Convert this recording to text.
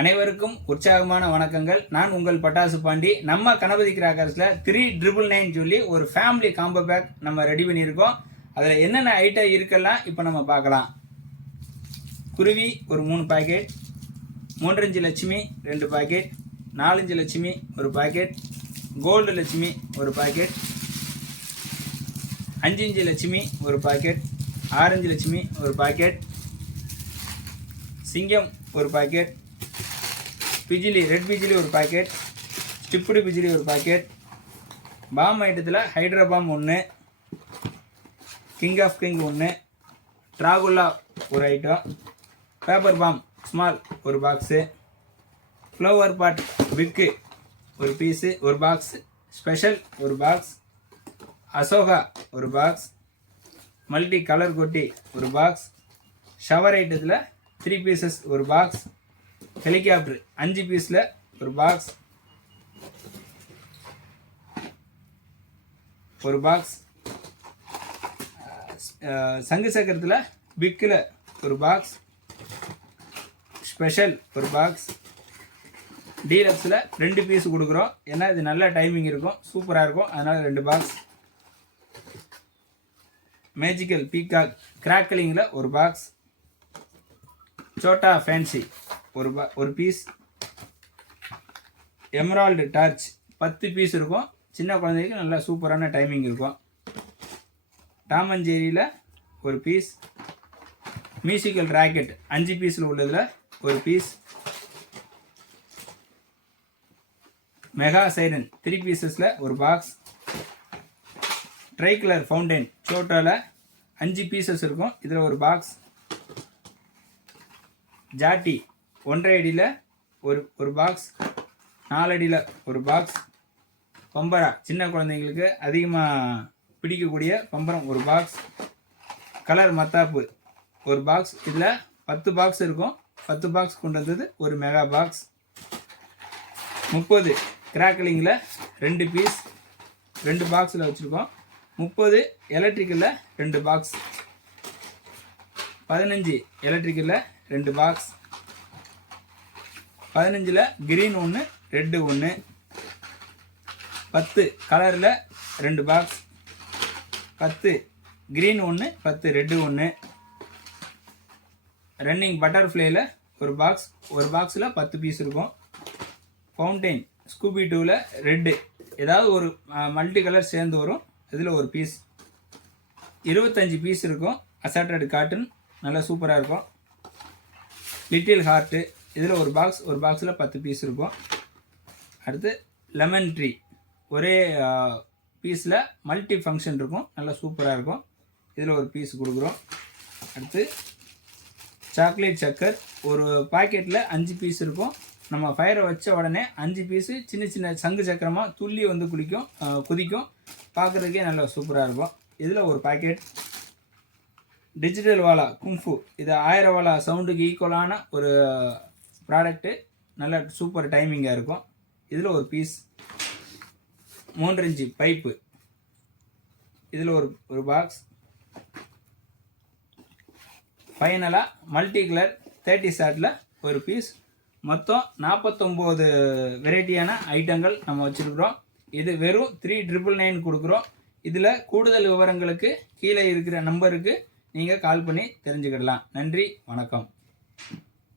அனைவருக்கும் உற்சாகமான வணக்கங்கள். நான் உங்கள் பட்டாசு பாண்டி. நம்ம கணபதி கிராக்கர்ஸில் 3999 சொல்லி ஒரு ஃபேமிலி காம்போ பேக் நம்ம ரெடி பண்ணியிருக்கோம். அதில் என்னென்ன ஐட்டம் இருக்கலாம் இப்போ நம்ம பார்க்கலாம். குருவி ஒரு 3 பாக்கெட், 3.5 லட்சுமி 2 பாக்கெட், 4.5 லட்சுமி ஒரு பாக்கெட், கோல்டு லட்சுமி ஒரு பாக்கெட், 5.5 லட்சுமி ஒரு பாக்கெட், 6.5 லட்சுமி ஒரு பாக்கெட், சிங்கம் ஒரு பாக்கெட், பிஜிலி ரெட் பிஜிலி ஒரு பாக்கெட், ஸ்டிப்புடு பிஜிலி ஒரு பாக்கெட், பாம் ஐட்டத்தில் hydra bomb 1, king of king 1, Dracula ஒரு ஐட்டம், பேப்பர் பாம் ஸ்மால் ஒரு பாக்ஸு, ஃப்ளவர் பாட் பிக்கு ஒரு பீஸு ஒரு பாக்ஸ், ஸ்பெஷல் ஒரு பாக்ஸ், அசோகா ஒரு பாக்ஸ், மல்டி கலர் கொட்டி ஒரு பாக்ஸ், ஷவர் ஐட்டத்தில் 3 பீசஸ் ஒரு பாக்ஸ், ஹெலிகாப்டர் 5 பீஸில் ஒரு பாக்ஸ், ஒரு பாக்ஸ், சங்கு சக்கரத்தில் பிக்கில் ஒரு பாக்ஸ், ஸ்பெஷல் ஒரு பாக்ஸ், டீலக்ஸில் 2 பீஸ் கொடுக்குறோம். ஏன்னா இது நல்ல டைமிங் இருக்கும், சூப்பராக இருக்கும், அதனால் 2 பாக்ஸ், மேஜிக்கல் பீகாக் கிராக்கலிங்கில் ஒரு பாக்ஸ், சோட்டா ஃபேன்சி ஒரு பீஸ், எமரால்டு டார்ச் 10 பீஸ் இருக்கும். சின்ன குழந்தைக்கு நல்லா சூப்பரான டைமிங் இருக்கும். டாம் அண்ட் ஜெரியில் ஒரு பீஸ், மியூசிக்கல் ராக்கெட் 5 பீஸில் உள்ளதில் ஒரு பீஸ், மெகா சைரன் 3 பீசஸில் ஒரு பாக்ஸ், ட்ரை கலர் ஃபவுண்டைன் சோட்டாவில் 5 பீசஸ் இருக்கும், இதில் ஒரு பாக்ஸ், ஜாட்டி 1.5 அடியில் ஒரு பாக்ஸ், 4 அடியில் ஒரு பாக்ஸ், பம்பரா சின்ன குழந்தைங்களுக்கு அதிகமாக பிடிக்கக்கூடிய பம்பரம் ஒரு பாக்ஸ், கலர் மத்தாப்பு ஒரு பாக்ஸ், இதில் 10 பாக்ஸ் இருக்கும். 10 பாக்ஸ் கொண்டு வந்தது ஒரு மெகா பாக்ஸ், 30 கிராக்கலிங்கில் 2 பீஸ் 2 பாக்ஸில் வச்சுருக்கோம், 30 எலக்ட்ரிக்கலில் 2 பாக்ஸ், 15 எலக்ட்ரிக்கலில் 2 பாக்ஸ், 15 கிரீன் 1 ரெட்டு 1, 10 கலரில் 2 பாக்ஸ், 10 கிரீன் 1 10 ரெட்டு 1, ரன்னிங் பட்டர்ஃப்ளைல ஒரு பாக்ஸ், ஒரு பாக்ஸில் 10 பீஸ் இருக்கும், ஃபவுண்டைன் ஸ்கூபி டூவில் ரெட்டு ஏதாவது ஒரு மல்டி கலர் சேர்ந்து வரும், இதில் ஒரு பீஸ், 25 பீஸ் இருக்கும். அசார்டட் காட்டன் நல்லா சூப்பராக இருக்கும். லிட்டில் ஹார்ட்டு இதில் ஒரு பாக்ஸ், ஒரு பாக்ஸில் 10 பீஸ் இருக்கும். அடுத்து லெமன் ட்ரீ ஒரே பீஸில் மல்டி ஃபங்க்ஷன் இருக்கும், நல்லா சூப்பராக இருக்கும், இதில் ஒரு பீஸ் கொடுக்குறோம். அடுத்து சாக்லேட் சக்கர் ஒரு பாக்கெட்டில் 5 பீஸ் இருக்கும். நம்ம ஃபயரை வச்ச உடனே 5 பீஸு சின்ன சின்ன சங்கு சக்கரமாக துள்ளி வந்து குதிக்கும், பார்க்குறதுக்கே நல்லா சூப்பராக இருக்கும். இதில் ஒரு பாக்கெட் டிஜிட்டல் வாலா கும்ஃபு, இது 1000 வாலா சவுண்டுக்கு ஈக்குவலான ஒரு ப்ராடக்ட்டு, நல்ல சூப்பர் டைமிங்காக இருக்கும். இதில் ஒரு பீஸ், 3 இன்ச்சு பைப்பு, இதில் ஒரு பாக்ஸ், ஃபைனலாக மல்டி கலர் 30 ஷாட்டில் ஒரு பீஸ். மொத்தம் 49 வெரைட்டியான ஐட்டங்கள் நம்ம வச்சுருக்குறோம். இது வெறும் 3999 கொடுக்குறோம். இதில் கூடுதல் விவரங்களுக்கு கீழே இருக்கிற நம்பருக்கு நீங்கள் கால் பண்ணி தெரிஞ்சுக்கிடலாம். நன்றி, வணக்கம்.